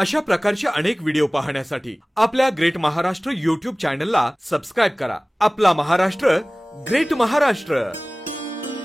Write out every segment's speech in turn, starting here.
अशा प्रकारचे अनेक व्हिडिओ पाहण्यासाठी आपल्या ग्रेट महाराष्ट्र YouTube चॅनलला सबस्क्राईब करा। आपला महाराष्ट्र ग्रेट महाराष्ट्र।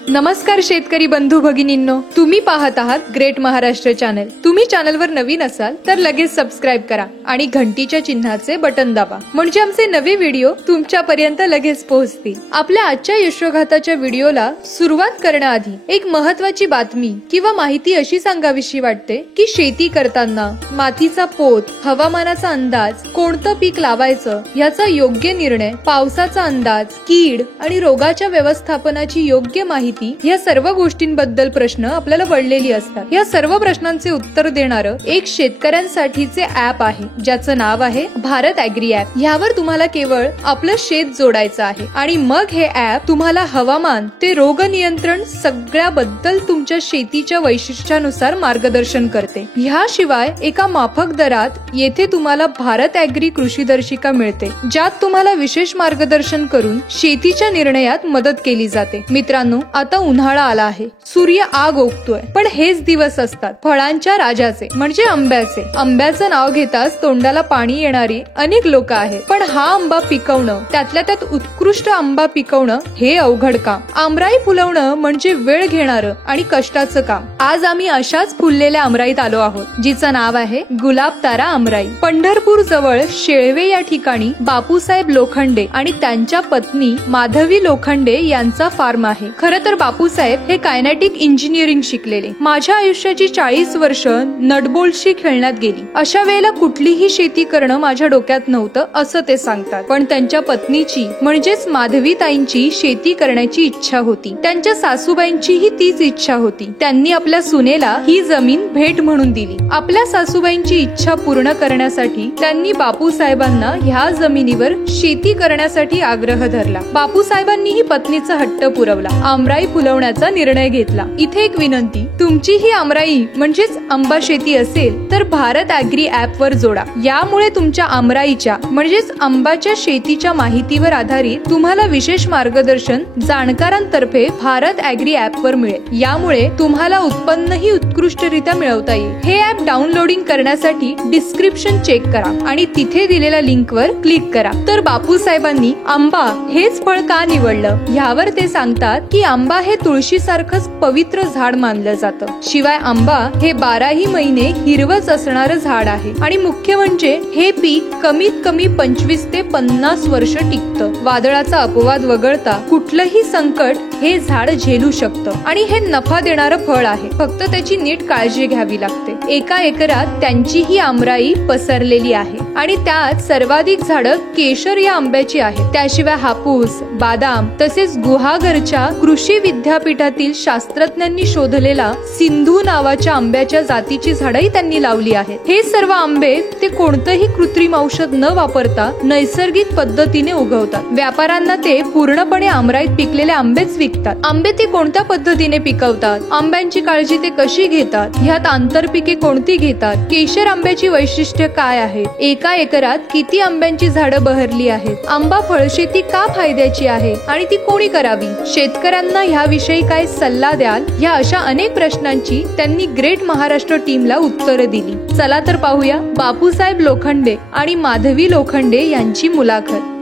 नमस्कार शेतकरी बंधू भगिनींनो, तुम्ही पाहत आहात ग्रेट महाराष्ट्र चॅनल। तुम्ही चॅनलवर नवीन असाल तर लगेच सबस्क्राईब करा आणि घंटीच्या चिन्हाचे बटन दाबा, म्हणजे आमचे नवे व्हिडिओ तुमच्यापर्यंत लगेच पोहोचतील। आपल्या आजच्या यशोगाथाच्या व्हिडिओला सुरुवात करण्याआधी एक महत्त्वाची बातमी किंवा माहिती अशी सांगावीशी वाटते की शेती करताना मातीचा पोत, हवामानाचा अंदाज, कोणतं पीक लावायचं याचा योग्य निर्णय, पावसाचा अंदाज, कीड आणि रोगाच्या व्यवस्थापनाची योग्य माहिती या सर्व गोष्टींबद्दल प्रश्न आपल्याला पडलेली असतात। या सर्व प्रश्नांचे उत्तर देणारं एक शेतकऱ्यांसाठीचे ऍप आहे, ज्याचं नाव आहे भारत ऍग्री ऍप। यावर तुम्हाला केवळ आपलं शेत जोडायचं आहे आणि मग हे ऍप तुम्हाला हवामान ते रोग नियंत्रण सगळ्याबद्दल तुमच्या शेतीच्या वैशिष्ट्यानुसार मार्गदर्शन करते। ह्याशिवाय एका माफक दरात येथे तुम्हाला भारत ऍग्री कृषीदर्शिका मिळते, ज्यात तुम्हाला विशेष मार्गदर्शन करून शेतीच्या निर्णयात मदत केली जाते। मित्रांनो, आता उन्हाळा आला आहे, सूर्य आग ओकतोय, पण हेच दिवस असतात फळांच्या राजाचे म्हणजे आंब्याचे। आंब्याचं नाव घेताच तोंडाला पाणी येणारी अनेक लोक आहेत, पण हा आंबा पिकवणं, त्यातल्या त्यात उत्कृष्ट आंबा पिकवणं हे अवघड काम। आमराई फुलवणं म्हणजे वेळ घेणारं आणि कष्टाचं काम। आज आम्ही अशाच फुललेल्या आमराईत आलो आहोत, जिचं नाव आहे गुलाब तारा आमराई। पंढरपूर जवळ शेळवे या ठिकाणी बापूसाहेब लोखंडे आणि त्यांच्या पत्नी माधवी लोखंडे यांचा फार्म आहे। खरं तर बापूसाहेब हे कायनेटिक इंजिनिअरिंग शिकलेले। माझ्या आयुष्याची 40 वर्ष नटबोल्टशी खेळण्यात गेली। अशा वेळेला कुठलीही शेती करणं माझ्या डोक्यात नव्हतं असं ते सांगतात, पण त्यांच्या पत्नीची म्हणजेच माधवीताईंची शेती करण्याची इच्छा होती। त्यांच्या सासूबाईंचीही तीच इच्छा होती। त्यांनी आपल्या सुनेला ही जमीन भेट म्हणून दिली। आपल्या सासूबाईंची इच्छा पूर्ण करण्यासाठी त्यांनी बापूसाहेबांना ह्या जमिनीवर शेती करण्यासाठी आग्रह धरला। बापूसाहेबांनीही पत्नीचा हट्ट पुरवला, आमराई फुलवण्याचा निर्णय घेतला। इथे एक विनंती, तुमची ही आमराई म्हणजेच आंबा शेती असेल तर भारत ऍग्री ऍप वर जोडा। यामुळे तुमच्या आमराईच्या म्हणजेच आंबाच्या शेतीच्या माहितीवर आधारित तुम्हाला विशेष मार्गदर्शन जाणकारांतर्फे भारत ऍग्री ऍप वर मिळेल। यामुळे तुम्हाला उत्पन्नही उत्कृष्टरित्या मिळवता येईल। हे ऍप डाउनलोडिंग करण्यासाठी डिस्क्रिप्शन चेक करा आणि तिथे दिलेल्या लिंक वर क्लिक करा। तर बापूसाहेबांनी आंबा हेच फळ का निवडलं यावर ते सांगतात की आंबा हे तुळशीसारखंच पवित्र झाड मानलं जातं। शिवाय आंबा हे 12ही महिने हिरवच असणारं झाड आहे आणि मुख्य म्हणजे हे पीक कमीत कमी 25 ते 50 वर्ष टिकतं। वादळाचा अपवाद वगळता कुठलंही संकट हे झाड झेलू शकतं आणि हे नफा देणारं फळ आहे, फक्त त्याची नीट काळजी घ्यावी लागते। एका एकरात त्यांची ही आमराई पसरलेली आहे आणि त्यात सर्वाधिक झाडं केशर या आंब्याची आहेत। त्याशिवाय हापूस, बादाम तसेच गुहागरच्या कृषी विद्यापीठातील शास्त्रज्ञांनी शोधलेला सिंधू नावाच्या आंब्याच्या जातीची झाडंही त्यांनी लावली आहेत। हे सर्व आंबे ते कोणतंही कृत्रिम औषध न वापरता नैसर्गिक पद्धतीने उगवतात। व्यापाऱ्यांना ते पूर्णपणे आमराईत पिकलेले आंबेच विकतात। आंबे ते कोणत्या पद्धतीने पिकवतात, आंब्यांची काळजी ते कशी घेतात, ह्यात आंतरपिके कोणती घेतात, केशर आंब्याची वैशिष्ट्य काय आहे, एका एकरात किती आंब्यांची झाडं बहरली आहेत, आंबा फळशेती का फायद्याची आहे आणि ती कोणी करावी, शेतकऱ्यांना ह्याविषयी काय सल्ला द्याल, ह्या अशा अनेक प्रश्नांची त्यांनी ग्रेट महाराष्ट्र टीमला उत्तरं दिली। चला तर पाहूया बापूसाहेब लोखंडे आणि माधवी लोखंडे यांची मुलाखत।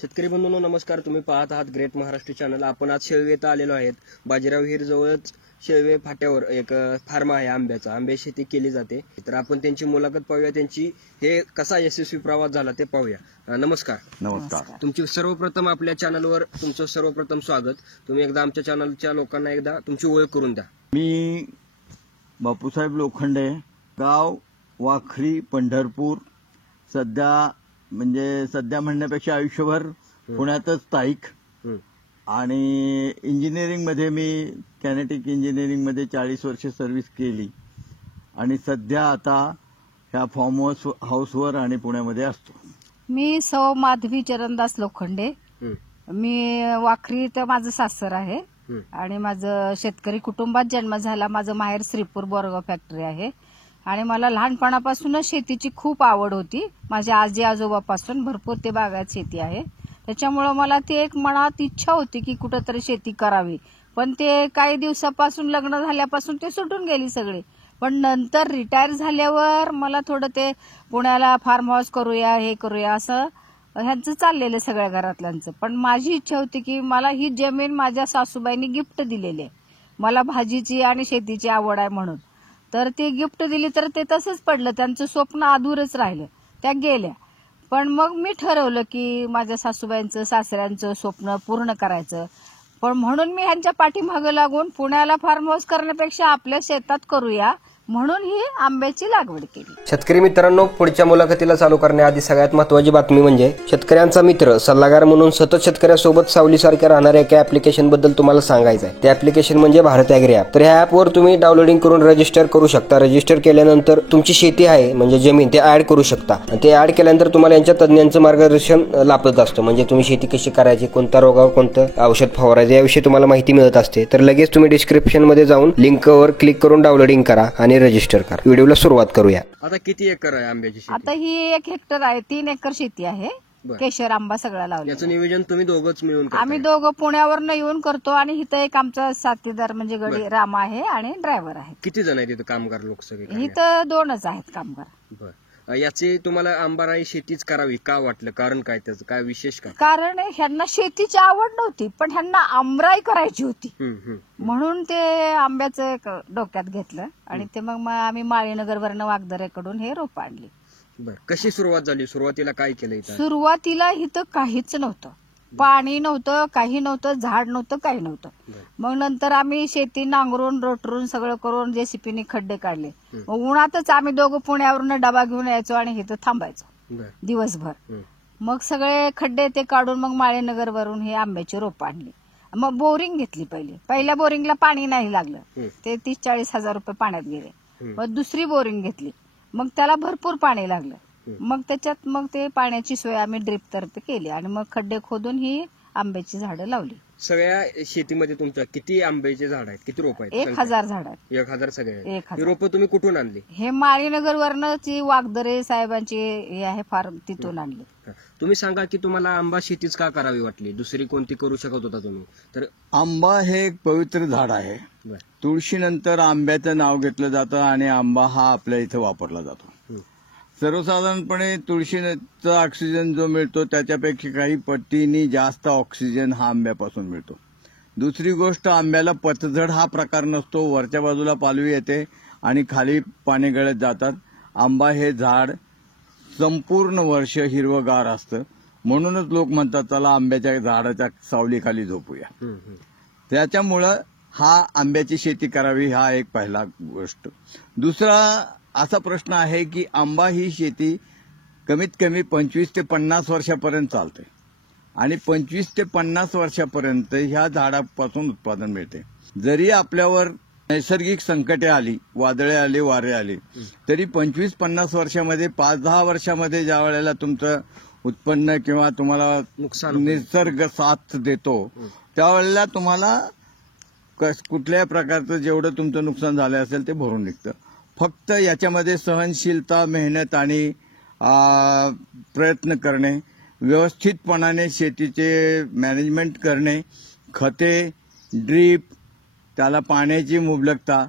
शेतकरी बंधूंनो नमस्कार, तुम्ही पाहत आहात ग्रेट महाराष्ट्र चॅनल। आपण आज शेळवे येथे आलेलो आहेत। बाजीराव हिर जवळच शेळवे फाट्यावर एक फार्म आहे आंब्याचा, आंबे शेती केली जाते। तर आपण त्यांची मुलाखत पाहूया, त्यांची हे कसा यशस्वी प्रवास झाला ते पाहूया। नमस्कार। नमस्कार। तुमची सर्वप्रथम आपल्या चॅनलवर तुमचं सर्वप्रथम स्वागत। तुम्ही एकदा आमच्या चॅनलच्या लोकांना एकदा तुमची ओळख करून द्या। मी बापूसाहेब लोखंडे, गाव वाखरी, पंढरपूर। सध्या म्हणण्यापेक्षा आयुष्यभर पुण्यातच स्थायिक आणि इंजिनिअरिंग मध्ये मी कायनेटिक इंजिनिअरिंग मध्ये 40 वर्ष सर्व्हिस केली आणि सध्या आता ह्या फार्म हाऊसवर आणि पुण्यामध्ये असतो। मी सौ माधवी चरणदास लोखंडे। मी वाखरी तर माझं सासर आहे आणि माझं शेतकरी कुटुंबात जन्म झाला। माझं माहेर श्रीपूर बोरगाव फॅक्टरी आहे आणि मला लहानपणापासूनच शेतीची खूप आवड होती। माझ्या आजी आजोबापासून भरपूर ते बागायत शेती आहे, त्याच्यामुळे मला ती एक मनात इच्छा होती की कुठेतरी शेती करावी। पण ते काही दिवसापासून लग्न झाल्यापासून ते सुटून गेली सगळे। पण नंतर रिटायर झाल्यावर मला थोडं ते पुण्याला फार्म हाऊस करूया, हे करूया असं ह्यांचं चाललेलं सगळ्या घरातल्यांचं. पण माझी इच्छा होती की मला ही जमीन माझ्या सासूबाईंनी गिफ्ट दिलेली आहे. मला भाजीची आणि शेतीची आवड आहे म्हणून. तर ती गिफ्ट दिली तर ते तसंच पडलं. त्यांचं स्वप्न अधूरच राहिलं. त्या गेल्या. पण मग मी ठरवलं की माझ्या सासूबाईंचं, सासऱ्यांचं स्वप्न पूर्ण करायचं. पण म्हणून मी ह्यांच्या पाठीमागं लागून पुण्याला फार्म हाऊस करण्यापेक्षा आपल्या शेतात करूया म्हणून ही आंब्याची लागवड केली. शेतकरी मित्रांनो, पुढच्या मुलाखतीला चालू करण्याआधी सगळ्यात महत्त्वाची बातमी म्हणजे शेतकऱ्यांचा मित्र, सल्लागार म्हणून सतत शेतकऱ्यासोबत सावलीसारख्या राहणाऱ्या एका ऍप्लिकेशन बद्दल तुम्हाला सांगायचं आहे. ते ऍप्लिकेशन म्हणजे भारत ॲग्री ॲप. तर ह्या ऍपवर तुम्ही डाउनलोडिंग करून रजिस्टर करू शकता. रजिस्टर केल्यानंतर तुमची शेती आहे म्हणजे जमीन ते ऍड करू शकता. ते ऍड केल्यानंतर तुम्हाला यांच्या तज्ञांचं मार्गदर्शन लाभत असतं. म्हणजे तुम्ही शेती कशी करायची, कोणत्या रोगावर कोणतं औषध फवारायचं याविषयी तुम्हाला माहिती मिळत असते. तर लगेच तुम्ही डिस्क्रिप्शन मध्ये जाऊन लिंकवर क्लिक करून डाउनलोडिंग करा आणि रजिस्टर करा. व्हिडिओला सुरुवात करूया. आता किती एकर आहे आंब्याची शेती? आता ही 1 हेक्टर आहे. 3 एकर शेती आहे. केशर आंबा सगळा लावला. याचं नियोजन तुम्ही दोघंच मिळून करताय? आम्ही दोघं पुण्यावरनं येऊन करतो आणि इथं एक आमचा साथीदार म्हणजे गडी राम आहे आणि ड्रायव्हर आहे. किती जण आहेत तिथं कामगार लोक सगळे? इथं 2च आहेत कामगार. बरं. याची तुम्हाला आंबाराई शेतीच करावी का वाटलं? कारण काय, त्याचं काय विशेष काय? कारण ह्यांना शेतीची आवड नव्हती पण ह्यांना आमराई करायची होती. म्हणून ते आंब्याचं डोक्यात घेतलं आणि ते मग आम्ही माळीनगरवरनं वागदऱ्याकडून हे रोप आणली. बरं. कशी सुरुवात झाली? सुरुवातीला काय केलं इथं? सुरुवातीला इथं काहीच नव्हतं. पाणी नव्हतं, काही नव्हतं, झाड नव्हतं, काही नव्हतं. मग नंतर आम्ही शेती नांगरून रोटरून सगळं करून जेसीपीने खड्डे काढले. मग उन्हातच आम्ही दोघं पुण्यावरून डबा घेऊन यायचो आणि इथं थांबायचो दिवसभर. मग सगळे खड्डे ते काढून मग माळेनगरवरून हे आंब्याची रोप आणली. मग बोरिंग घेतली पहिल्या बोरिंगला पाणी नाही लागलं. ते 30-40 हजार रुपये पाण्यात गेले. मग दुसरी बोरिंग घेतली. मग त्याला भरपूर पाणी लागलं. मग त्याच्यात मग ते पाण्याची सोय आम्ही ड्रिप तर्फे केली आणि मग खड्डे खोदून ही आंब्याची झाडं लावली. सगळ्या शेतीमध्ये तुमच्या किती आंब्याचे झाड आहेत? किती रोप आहेत? 1000 झाड आहेत. 1000 सगळे? 1000. रोप तुम्ही कुठून आणली? हे माळीनगरवरनं ती वागदरे साहेबांची हे आहे फार्म, तिथून आणली. तुम्ही सांगा की तुम्हाला आंबा शेतीच का करावी वाटली? दुसरी कोणती करू शकत होता तुम्ही? तर आंबा हे एक पवित्र झाड आहे. तुळशीनंतर आंब्याचं नाव घेतलं जातं आणि आंबा हा आपल्या इथं वापरला जातो. सर्वसाधारणपणे तुळशीचा ऑक्सिजन जो मिळतो त्याच्यापेक्षा काही पटींनी जास्त ऑक्सिजन हा आंब्यापासून मिळतो. दुसरी गोष्ट, आंब्याला पतझड हा प्रकार नसतो. वरच्या बाजूला पालवी येते आणि खाली पाने गळत जातात. आंबा हे झाड संपूर्ण वर्ष हिरवगार असतं. म्हणूनच लोक म्हणतात चला आंब्याच्या झाडाच्या सावलीखाली झोपूया. त्याच्यामुळं हा आंब्याची शेती करावी हा एक पहिला गोष्ट. दुसरा असा प्रश्न आहे की आंबा ही शेती कमीत कमी 25 ते 50 वर्षापर्यंत चालते आणि 25 ते 50 वर्षापर्यंत ह्या झाडापासून उत्पादन मिळते. जरी आपल्यावर नैसर्गिक संकटे आली, वादळे आले, वारे आले, तरी 25-50 वर्षामध्ये 5-10 वर्षामध्ये ज्या वेळेला तुमचं उत्पन्न किंवा तुम्हाला निसर्ग साथ देतो त्यावेळेला तुम्हाला कुठल्याही प्रकारचं जेवढं तुमचं नुकसान झालं असेल ते भरून निघतं. फक्त याच्यामध्ये सहनशीलता, मेहनत आणि प्रयत्न करणे, व्यवस्थितपणाने शेतीचे मॅनेजमेंट करणे, खते, ड्रीप, त्याला पाण्याची मुबलकता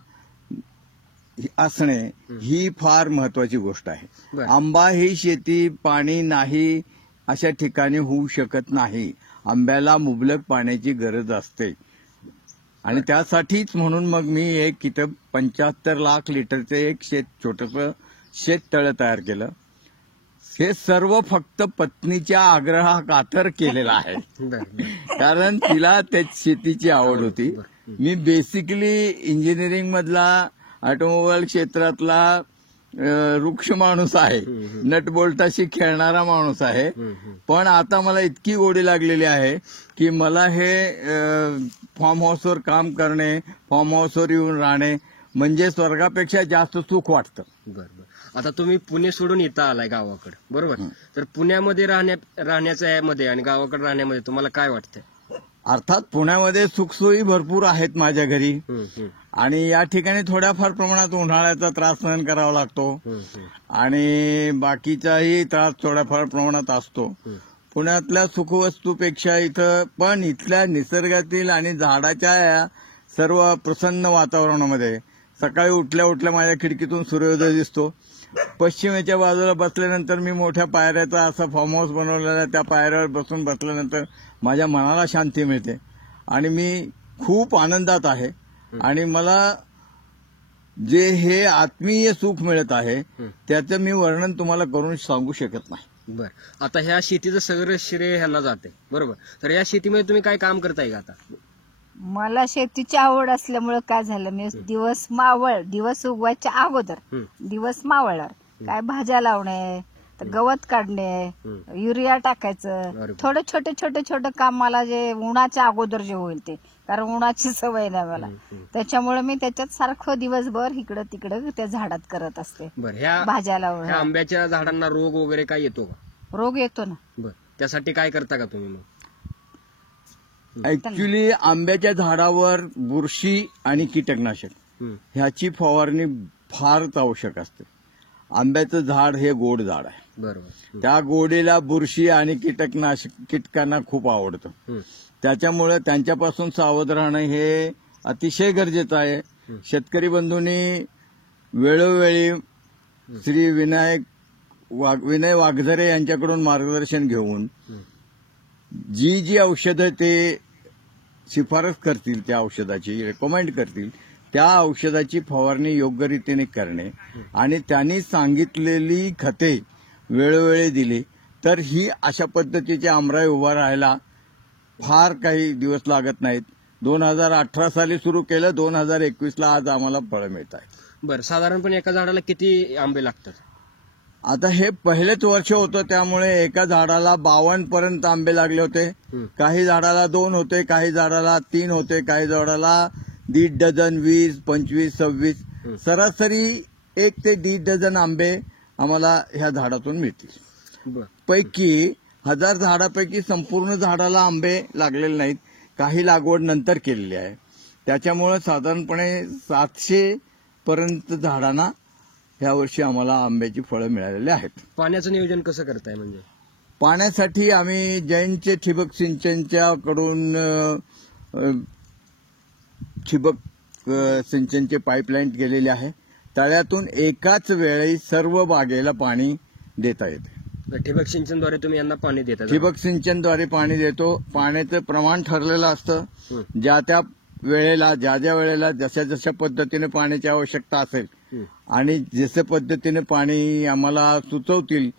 असणे ही फार महत्वाची गोष्ट आहे. आंबा ही शेती पाणी नाही अशा ठिकाणी होऊ शकत नाही. आंब्याला मुबलक पाण्याची गरज असते आणि त्यासाठीच म्हणून मग मी एक इथं 75 लाख लिटरचं एक छोटंसं शेततळं तयार केलं. हे सर्व फक्त पत्नीच्या आग्रहाखातर केलेलं आहे. कारण तिला त्या शेतीची आवड होती. मी बेसिकली इंजिनिअरिंग मधला, ऑटोमोबाईल क्षेत्रातला वृक्ष माणूस आहे, नटबोल्टाशी खेळणारा माणूस आहे. पण आता मला इतकी गोडी लागलेली आहे की मला हे फार्म हाऊसवर काम करणे, फार्म हाऊसवर येऊन राहणे म्हणजे स्वर्गापेक्षा जास्त सुख वाटतं. बरोबर. आता तुम्ही पुणे सोडून इथं आलाय गावाकडे, बरोबर? तर पुण्यामध्ये राहण्याच्या मध्ये आणि गावाकडे राहण्यामध्ये तुम्हाला काय वाटतंय? अर्थात पुण्यामध्ये सुखसोयी भरपूर आहेत माझ्या घरी आणि या ठिकाणी थोड्याफार प्रमाणात उन्हाळ्याचा त्रास सहन करावा लागतो आणि बाकीचाही त्रास थोड्याफार प्रमाणात असतो. पुण्यातल्या सुखवस्तूपेक्षा इथं पण इथल्या निसर्गातील आणि झाडाच्या या सर्व प्रसन्न वातावरणामध्ये सकाळी उठल्या उठल्या माझ्या खिडकीतून सूर्योदय दिसतो. पश्चिमेच्या बाजूला बसल्यानंतर मी मोठ्या पायऱ्याचा असा फार्म हाऊस बनवलेला, त्या पायऱ्यावर बसून बसल्यानंतर माझ्या मनाला शांती मिळते आणि मी खूप आनंदात आहे. आणि मला जे हे आत्मीय सुख मिळत आहे त्याचं मी वर्णन तुम्हाला करून सांगू शकत नाही. बर, आता ह्या शेतीचं सगळं श्रेय ह्यांना जाते, बरोबर. तर या शेतीमध्ये तुम्ही काय काम करताय का आता? मला शेतीची आवड असल्यामुळे काय झालं, मी दिवस उगवायच्या अगोदर दिवस मावळल्यावर काय भाज्या लावणे, तर गवत काढणे, युरिया टाकायचं, थोडं छोटे काम मला जे उन्हाच्या अगोदर जे होईल ते, कारण उन्हाची सवय नाही मला, त्याच्यामुळे मी त्याच्यात सारखं दिवसभर इकडं तिकडं त्या झाडात करत असते. बरं, ह्या भाज्या लावणं. ह्या आंब्याच्या झाडांना रोग वगैरे काय येतो का? रोग येतो ना. बर, त्यासाठी काय करता का तुम्ही मग? ऍक्च्युली आंब्याच्या झाडावर बुरशी आणि कीटकनाशक ह्याची फवारणी फारच आवश्यक असते. आंब्याचं झाड हे गोड झाड आहे, बरोबर. त्या गोडीला बुरशी आणि कीटकांना खूप आवडतं. त्याच्यामुळे त्यांच्यापासून सावध राहणं हे अतिशय गरजेचं आहे. शेतकरी बंधूंनी वेळोवेळी श्री विनय वाघझरे यांच्याकडून मार्गदर्शन घेऊन जी औषधं ते शिफारस करतील, त्या औषधाची रेकमेंड करतील, त्या औषधाची फवारणी योग्य रीतीने करणे आणि त्यांनी सांगितलेली खते वेळोवेळी दिली तर ही अशा पद्धतीची आमराई उभा राहायला फार काही दिवस लागत नाहीत. 2018 साली सुरू केलं, 2021ला आज आम्हाला फळं मिळत आहेत. बरं, साधारणपणे एका झाडाला किती आंबे लागतात? आता हे पहिलेच वर्ष होतं, त्यामुळे एका झाडाला 52 पर्यंत आंबे लागले होते. काही झाडाला 2 होते, काही झाडाला 3 होते, काही झाडाला 1.5 डझन, 20, 25, 26, सरासरी 1 ते 1.5 डझन आंबे आम्हाला ह्या झाडातून मिळतील. पैकी 1000 झाडापैकी संपूर्ण झाडाला आंबे लागलेले नाहीत, काही लागवड नंतर केलेली आहे. त्याच्यामुळे साधारणपणे 700 पर्यंत झाडांना यावर्षी आम्हाला आंब्याची फळं मिळालेली आहेत. पाण्याचं नियोजन कसं करताय? म्हणजे पाण्यासाठी आम्ही जैनचे ठिबक सिंचनच्याकडून ठिबक सिंचनचे पाईपलाईन केलेले आहे. तळ्यातून एकाच वेळी सर्व बागेला पाणी देता येते. ठिबक सिंचनद्वारे तुम्ही यांना पाणी देता? ठिबक सिंचनद्वारे पाणी देतो. पाण्याचं प्रमाण ठरलेलं असतं. ज्या त्या वेळेला, ज्या वेळेला जशा पद्धतीने पाण्याची आवश्यकता असेल आणि जसं पद्धतीने पाणी आम्हाला सुचवतील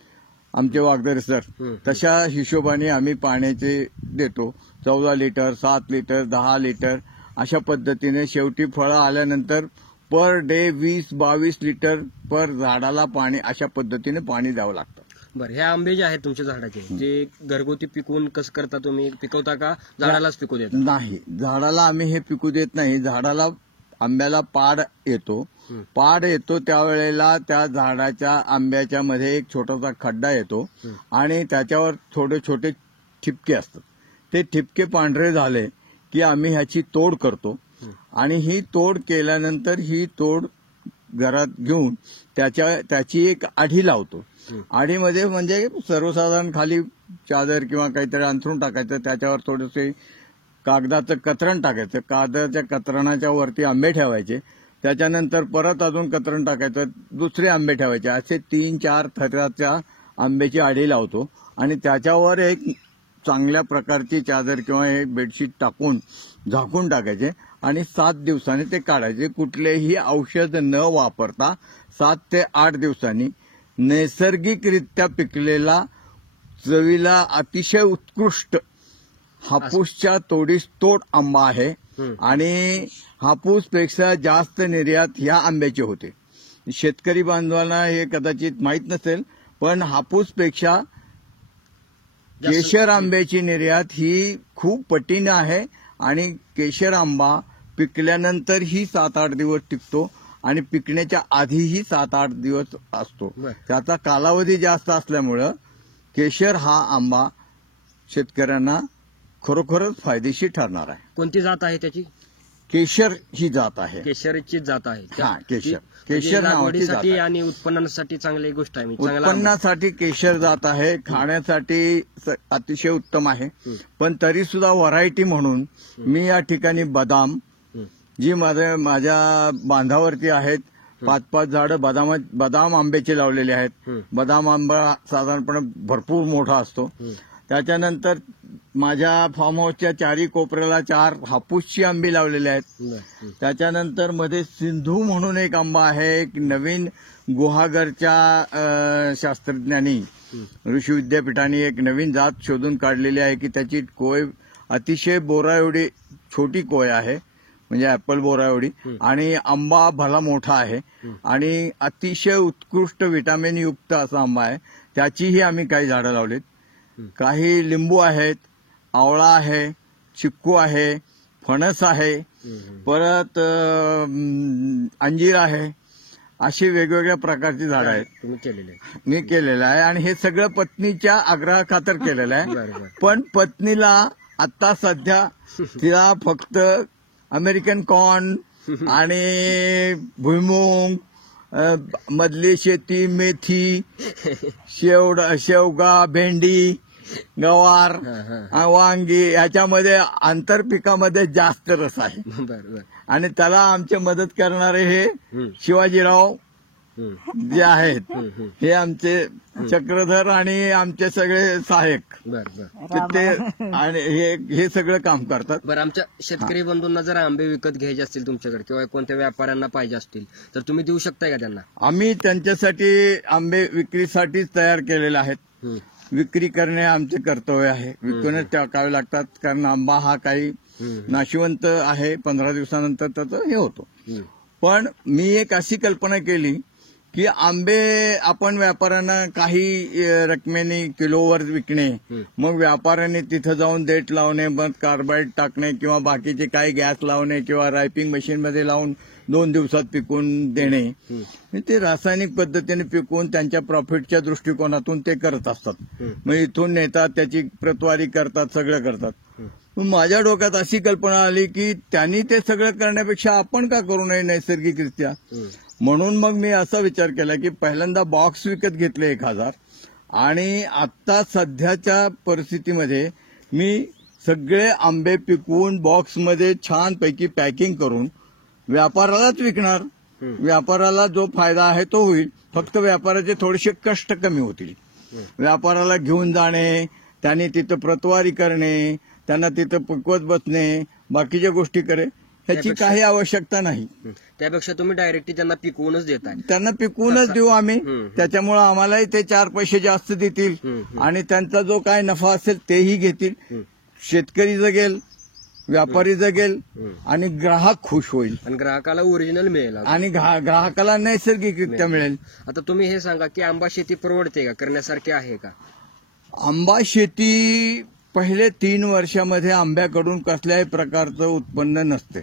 आमचे वाघदरे सर, तशा हिशोबाने आम्ही पाण्याचे देतो. 14 लिटर, 7 लिटर, 10 लिटर अशा पद्धतीने. शेवटी फळं आल्यानंतर पर डे 20-22 लिटर पर झाडाला पाणी अशा पद्धतीने पाणी द्यावं लागतं. बरं, हे आंबे जे आहेत तुमच्या झाडाचे, जे घरगुती पिकवून कसं करता तुम्ही? पिकवता का झाडालाच पिकू देता? नाही, झाडाला आम्ही हे पिकू देत नाही. झाडाला आंब्याला पाड येतो त्यावेळेला त्या झाडाच्या आंब्याच्या मध्ये एक छोटासा खड्डा येतो आणि त्याच्यावर थोडे छोटे ठिपके असतात. ते ठिपके पांढरे झाले की आम्ही ह्याची तोड करतो आणि ही तोड केल्यानंतर ही तोड घरात घेऊन त्याची एक आढी लावतो. आढीमध्ये म्हणजे सर्वसाधारण खाली चादर किंवा काहीतरी अंथरून टाकायचं, त्याच्यावर थोडेसे कागदाचं कतरण टाकायचं, कागदाच्या कतरणाच्या वरती आंबे ठेवायचे, त्याच्यानंतर परत अजून कतरण टाकायचं, दुसरे आंबे ठेवायचे. असे 3-4 थराच्या आंब्याची आढी लावतो आणि त्याच्यावर एक चांगल्या प्रकारची चादर किंवा एक बेडशीट टाकून झाकून टाकायचे आणि 7 दिवसांनी ते काढायचे. कुठलेही औषध न वापरता 7 ते 8 दिवसांनी नैसर्गिकरित्या पिकलेला, चवीला अतिशय उत्कृष्ट हापूसच्या तोडीस तोड आंबा आहे आणि हापूसपेक्षा जास्त निर्यात ह्या आंब्याची होते. शेतकरी बांधवांना हे कदाचित माहीत नसेल, पण हापूसपेक्षा केशर आंब्याची निर्यात ही खूप पटीने आहे आणि केशर आंबा पिकल्यानंतर ही 7-8 दिवस टिकतो आणि पिकण्याच्या आधीही 7-8 दिवस असतो. त्याचा कालावधी जास्त असल्यामुळं केशर हा आंबा शेतकऱ्यांना खरोखरच फायदेशीर ठरणार आहे. कोणती जात आहे त्याची? केशर ही जात आहे. केशरची जात आहे. हा, केशर नावाची जात आहे आणि उत्पन्नासाठी चांगली गोष्ट आहे. उत्पन्नासाठी केशर जात आहे, खाण्यासाठी अतिशय उत्तम आहे. पण तरी सुद्धा व्हरायटी म्हणून मी या ठिकाणी बदाम, जी माझ्या बांधावरती आहेत 5-5 झाडं बदाम आंब्याचे लावलेले आहेत. बदाम आंबा साधारणपणे भरपूर मोठा असतो. त्याच्यानंतर माझ्या फार्म हाऊसच्या चारी कोपऱ्याला 4 हापूसची आंबी लावलेली आहेत. त्याच्यानंतर मध्ये सिंधू म्हणून एक आंबा आहे. एक नवीन गुहागरच्या शास्त्रज्ञांनी ऋषी विद्यापीठाने एक नवीन जात शोधून काढलेली आहे की त्याची कोय अतिशय बोरा एवढी छोटी कोय आहे, म्हणजे ऍपल बोरा एवढी, आणि आंबा भला मोठा आहे आणि अतिशय उत्कृष्ट विटामिन युक्त असा आंबा आहे. त्याचीही आम्ही काही झाडं लावलीत. काही लिंबू आहेत, आवळा आहे, चिक्कू आहे, फणस आहे, परत अंजीर आहे. अशी वेगवेगळ्या प्रकारची झाडं आहेत. तुम्ही केलेले मी केलेलं आहे आणि हे सगळं पत्नीच्या आग्रहाखातर केलेलं आहे. पण पत्नीला आता सध्या तिला फक्त अमेरिकन कॉर्न आणि भुईमुंग, मधली शेती, मेथी, शेवगा, भेंडी, गवार, वांगी याच्यामध्ये आंतरपिकामध्ये जास्त रस आहे. आणि त्याला आमचे मदत करणारे हे शिवाजीराव जे आहेत हे आमचे चक्रधर आणि आमचे सगळे सहाय्यक ते आणि हे सगळं काम करतात. बरं, आमच्या शेतकरी बंधूंना जर आंबे विकत घ्यायचे असतील तुमच्याकडे किंवा कोणत्या व्यापाऱ्यांना पाहिजे असतील तर तुम्ही देऊ शकताय का त्यांना? आम्ही त्यांच्यासाठी आंबे विक्रीसाठीच तयार केलेले आहेत. विक्री करणे आमचे कर्तव्य आहे. विकूनच टाकावे लागतात कारण आंबा हा काही नाशिवंत आहे. 15 दिवसानंतर त्याचं हे होतो. पण मी एक अशी कल्पना केली की आंबे आपण व्यापाऱ्यांना काही रकमेने किलोवर विकणे, मग व्यापाऱ्यांनी तिथं जाऊन देठ लावणे, मग कार्बाईड टाकणे किंवा बाकीचे काही गॅस लावणे किंवा रायपिंग मशीनमध्ये लावून 2 दिवसात पिकवून देणे, ते रासायनिक पद्धतीने पिकवून त्यांच्या प्रॉफिटच्या दृष्टिकोनातून ते करत असतात. मग इथून नेतात, त्याची प्रतवारी करतात, सगळं करतात. माझ्या डोक्यात अशी कल्पना आली की त्यांनी ते सगळं करण्यापेक्षा आपण का करू नये नैसर्गिकरित्या. म्हणून मग मी असा विचार केला की पहिल्यांदा बॉक्स विकत घेतले 1000 आणि आता सध्याच्या परिस्थितीमध्ये मी सगळे आंबे पिकवून बॉक्समध्ये छानपैकी पॅकिंग करून व्यापारालाच विकणार. व्यापाराला जो फायदा आहे तो होईल, फक्त व्यापाराचे थोडेसे कष्ट कमी होतील. व्यापाराला घेऊन जाणे, त्यांनी तिथं प्रतवारी करणे, त्यांना तिथं पिकवत बसणे, बाकीच्या गोष्टी करे ह्याची काही आवश्यकता नाही. त्यापेक्षा तुम्ही डायरेक्टली त्यांना पिकवूनच देताय. त्यांना पिकवूनच देऊ आम्ही. त्याच्यामुळे आम्हालाही ते 4 पैसे जास्त देतील आणि त्यांचा जो काय नफा असेल तेही घेतील. शेतकरी जगेल, व्यापारी जगेल आणि ग्राहक खुश होईल आणि ग्राहकाला ओरिजिनल मिळेल आणि ग्राहकाला नैसर्गिकरित्या मिळेल. आता तुम्ही हे सांगा की आंबा शेती परवडते का, करण्यासारखी आहे का? आंबा शेती पहिले 3 वर्षामध्ये आंब्याकडून कसल्याही प्रकारचं उत्पन्न नसते.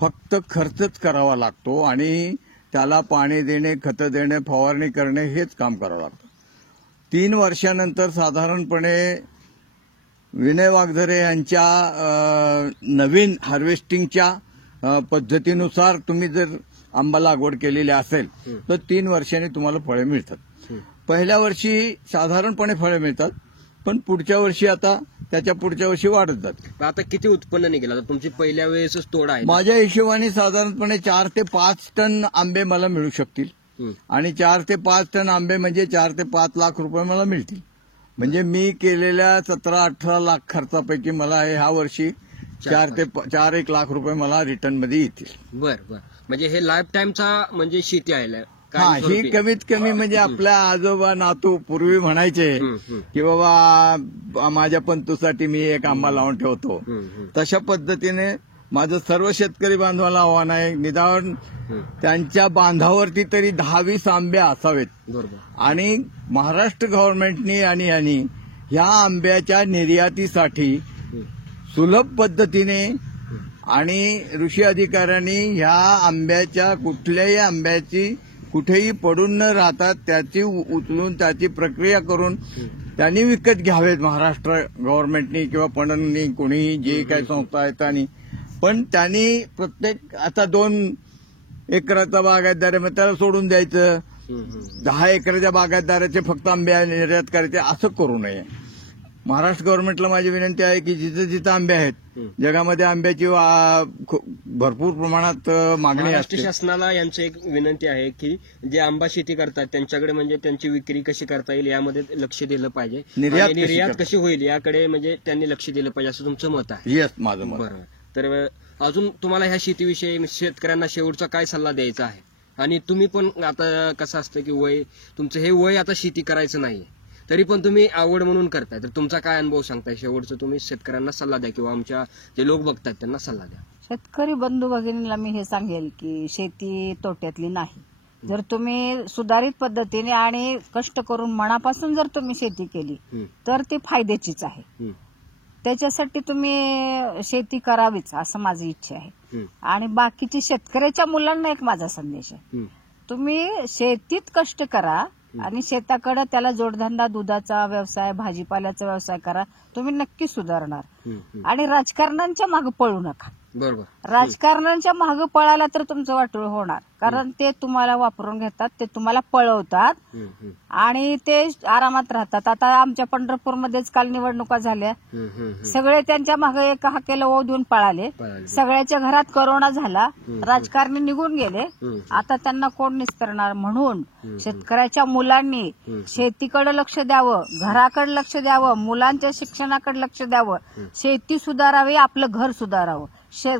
फक्त खर्चच करावा लागतो आणि त्याला पाणी देणे, खतं देणे, फवारणी करणे हेच काम करावं लागतं. 3 वर्षानंतर साधारणपणे विनय वाघधरे यांच्या नवीन हार्वेस्टिंगच्या पद्धतीनुसार तुम्ही जर आंबा लागवड केलेली असेल तर 3 वर्षांनी तुम्हाला फळे मिळतात. पहिल्या वर्षी साधारणपणे फळे मिळतात, पण पुढच्या वर्षी आता त्याच्या पुढच्या वर्षी वाढत जाते. आता किती उत्पन्न निघेल? आता तुमची पहिल्या वेळेसच तोड आहे. माझ्या हिशोबाने साधारणपणे 4 ते 5 टन आंबे मला मिळू शकतील आणि 4 ते 5 टन आंबे म्हणजे 4 ते 5 लाख रुपये मला मिळतील. म्हणजे मी केलेल्या 17-18 लाख खर्चापैकी मला ह्या वर्षी 4-1 लाख रुपये मला रिटर्नमध्ये येतील. बरं, म्हणजे हे लाईफ टाईमचा म्हणजे शेती आहे. हा, ही कमीत कमी म्हणजे आपल्या आजोबा नातू पूर्वी म्हणायचे की बाबा माझ्या पंतूसाठी मी एक आंबा लावून ठेवतो. तशा पद्धतीने माझं सर्व शेतकरी बांधवाला आव्हान आहे, निदान त्यांच्या बांधावरती तरी 10-20 आंबे असावेत. आणि महाराष्ट्र गव्हर्नमेंटनी आणि यांनी ह्या आंब्याच्या निर्यातीसाठी सुलभ पद्धतीने आणि कृषी अधिकाऱ्यांनी ह्या आंब्याच्या कुठल्याही आंब्याची कुठेही पडून न राहता त्याची उचलून त्याची प्रक्रिया करून त्यांनी विकत घ्यावेत. महाराष्ट्र गव्हर्नमेंटनी किंवा पणननी कोणीही जे काही संस्था आहेत त्यांनी. पण त्यांनी प्रत्येक आता 2 एकराचा बागायतदार आहे मग त्याला सोडून द्यायचं, 10 एकराच्या बागायतदाराचे फक्त आंबे निर्यात करायचे असं करू नये. महाराष्ट्र गव्हर्नमेंटला माझी विनंती आहे की जिथे जिथे आंबे आहेत जगामध्ये आंब्याची भरपूर प्रमाणात मागणी महाराष्ट्र असते. शासनाला यांची एक विनंती आहे की जे आंबा शेती करतात त्यांच्याकडे म्हणजे त्यांची विक्री कशी करता येईल यामध्ये लक्ष दिलं पाहिजे. निर्यात आणि कशी निर्यात करता कशी होईल याकडे म्हणजे त्यांनी लक्ष दिलं पाहिजे असं तुमचं मत आहे. येस, माझं मत. बरोबर. तर अजून तुम्हाला ह्या शेतीविषयी शेतकऱ्यांना शेवटचा काय सल्ला द्यायचा आहे? आणि तुम्ही पण आता कसं असतं की वय तुमचं हे वय आता शेती करायचं नाहीये तरी पण तुम्ही आवड म्हणून करताय, तर तुमचा काय अनुभव सांगताय शेवटचं? तुम्ही शेतकऱ्यांना सल्ला द्या किंवा आमच्या जे लोक बघतात त्यांना सल्ला द्या. शेतकरी बंधू भगिनीला मी हे सांगेल की शेती तोट्यातली नाही. जर तुम्ही सुधारित पद्धतीने आणि कष्ट करून मनापासून जर तुम्ही शेती केली तर ती फायद्याचीच आहे. त्याच्यासाठी तुम्ही शेती करावीच असं माझी इच्छा आहे. आणि बाकीची शेतकऱ्याच्या मुलांना एक माझा संदेश आहे, तुम्ही शेतीत कष्ट करा आणि शेताकडे त्याला जोडधंदा, दुधाचा व्यवसाय, भाजीपाल्याचा व्यवसाय करा, तुम्ही नक्की सुधारणार. आणि राजकारण्यांच्या मागे पळू नका. बरोबर. राजकारण्यांच्या मागे पळाला तर तुमचं वाटोळ होणार, कारण ते तुम्हाला वापरून घेतात, ते तुम्हाला पळवतात आणि ते आरामात राहतात. आता आमच्या पंढरपूरमध्येच काल निवडणुका झाल्या, सगळे त्यांच्या मागे एक हाकेला ओ देऊन पळाले. सगळ्याच्या घरात कोरोना झाला, राजकारणी निघून गेले, आता त्यांना कोण निस्तरणार? म्हणून शेतकऱ्याच्या मुलांनी शेतीकडे लक्ष द्यावं, घराकडे लक्ष द्यावं, मुलांच्या शिक्षणाकडे लक्ष द्यावं, शेती सुधारावी, आपलं घर सुधारावं,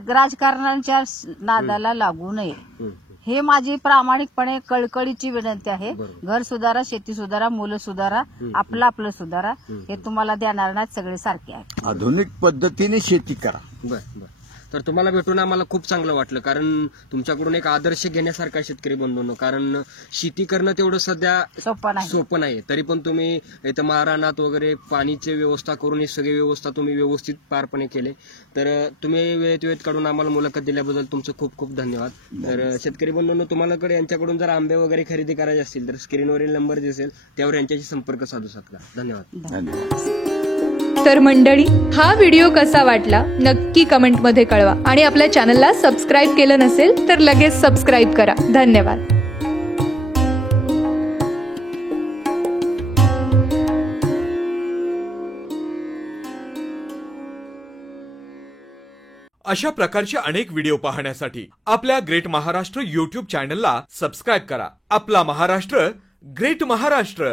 राजकारणाच्या नादाला लागू नये. हे माझी प्रामाणिकपणे कळकळीची विनंती आहे. घर सुधारा, शेती सुधारा, मुलं सुधारा, आपलं सुधारा. हे तुम्हाला देणार नाहीत, सगळे सारखे आहेत. आधुनिक पद्धतीने शेती करा. बर. तर तुम्हाला भेटून आम्हाला खूप चांगलं वाटलं, कारण तुमच्याकडून एक आदर्श घेण्यासारखा शेतकरी बंधूंनो. कारण शेती करणं तेवढं सध्या सोपं नाही, तरी पण तुम्ही इथं महाराणात वगैरे पाणीची व्यवस्था करून ही सगळी व्यवस्था तुम्ही व्यवस्थित पारपणे केले. तर तुम्ही वेळेत काढून आम्हाला मुलाखत दिल्याबद्दल तुमचं खूप खूप धन्यवाद. तर शेतकरी बंधूंनो, तुम्हालाकडे यांच्याकडून जर आंबे वगैरे खरेदी करायचे असतील तर स्क्रीनवरील नंबर दिसेल, त्यावर यांच्याशी संपर्क साधू शकता. धन्यवाद. तर मंडळी, हा व्हिडिओ कसा वाटला नक्की कमेंटमध्ये कळवा आणि आपल्या चॅनलला सबस्क्राईब केलं नसेल तर लगेच सबस्क्राईब करा. धन्यवाद. अशा प्रकारचे अनेक व्हिडिओ पाहण्यासाठी आपल्या ग्रेट महाराष्ट्र YouTube चॅनलला सबस्क्राईब करा. आपला महाराष्ट्र, ग्रेट महाराष्ट्र.